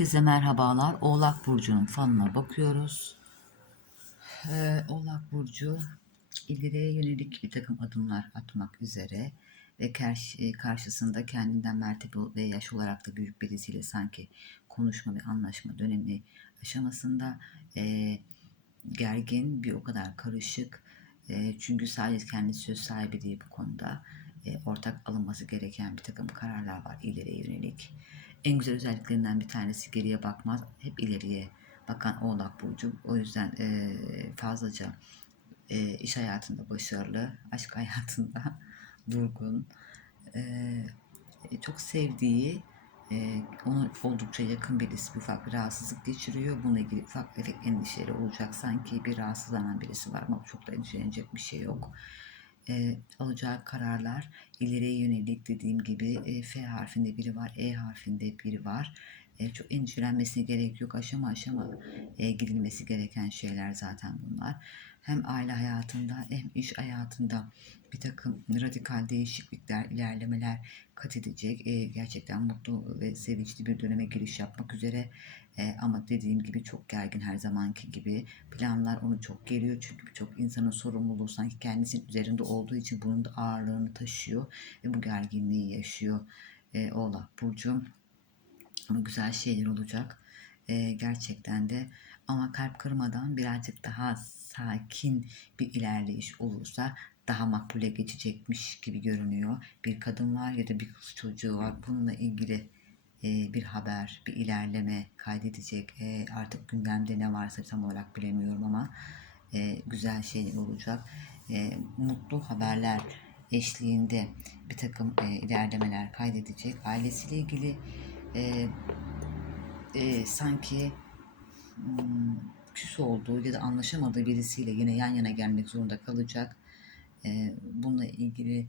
Herkese merhabalar. Oğlak Burcu'nun fanına bakıyoruz. Ee, Oğlak Burcu ileriye yönelik bir takım adımlar atmak üzere ve karşı, karşısında kendinden mertebe ve yaş olarak da büyük birisiyle sanki konuşma ve anlaşma dönemi aşamasında e, gergin bir o kadar karışık e, çünkü sadece kendi söz sahibi değil bu konuda e, ortak alınması gereken bir takım kararlar var ileriye yönelik. En güzel özelliklerinden bir tanesi geriye bakmaz, hep ileriye bakan Oğlak Burcu. O yüzden e, fazlaca e, iş hayatında başarılı, aşk hayatında durgun, çok sevdiği, e, oldukça yakın birisi bir ufak bir rahatsızlık geçiriyor. Bununla ilgili ufak tefek endişeleri olacak. Sanki bir rahatsızlanan birisi var ama çok da endişelenecek bir şey yok e, alacağı kararlar ileriye yönelik dediğim gibi e, F harfinde biri var, E harfinde biri var. E, çok endişelenmesine gerek yok. Aşama aşama e, gidilmesi gereken şeyler zaten bunlar. Hem aile hayatında hem iş hayatında bir takım radikal değişiklikler, ilerlemeler kat edecek. E, gerçekten mutlu ve sevinçli bir döneme giriş yapmak üzere. Ama dediğim gibi çok gergin her zamanki gibi. Planlar onu çok geriyor çünkü birçok insanın sorumluluğu sanki kendisinin üzerinde olduğu için bunun da ağırlığını taşıyor ve bu gerginliği yaşıyor. E, Oğlak Burcu ama güzel şeyler olacak. E, gerçekten de ama kalp kırmadan birazcık daha sakin bir ilerleyiş olursa daha makbule geçecekmiş gibi görünüyor. Bir kadın var ya da bir kız çocuğu var. Bununla ilgili e, bir haber, bir ilerleme kaydedecek. E, artık gündemde ne varsa tam olarak bilemiyorum ama e, güzel şeyler olacak. E, mutlu haberler eşliğinde bir takım e, ilerlemeler kaydedecek. Ailesiyle ilgili e, e, sanki hmm, küs olduğu ya da anlaşamadığı birisiyle yine yan yana gelmek zorunda kalacak. E, bununla ilgili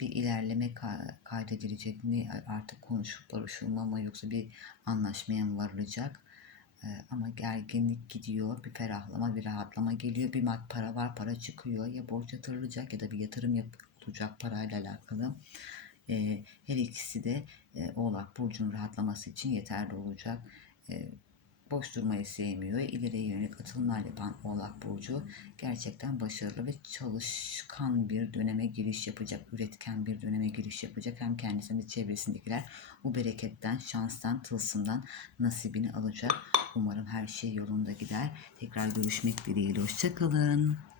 bir ilerleme ka- kaydedilecek mi? Artık konuşup barışılma mı yoksa bir anlaşmaya mı varılacak? E, ama gerginlik gidiyor, bir ferahlama, bir rahatlama geliyor. Bir mad para var, para çıkıyor. Ya borç yatırılacak ya da bir yatırım yapılacak parayla alakalı. E, her ikisi de e, Oğlak Burcu'nun rahatlaması için yeterli olacak. E, boş durmayı sevmiyor. İleriye yönelik atılımlar yapan Oğlak Burcu gerçekten başarılı ve çalışkan bir döneme giriş yapacak. Üretken bir döneme giriş yapacak. Hem kendisi hem de çevresindekiler bu bereketten, şanstan, tılsımdan nasibini alacak. Umarım her şey yolunda gider. Tekrar görüşmek dileğiyle. Hoşçakalın.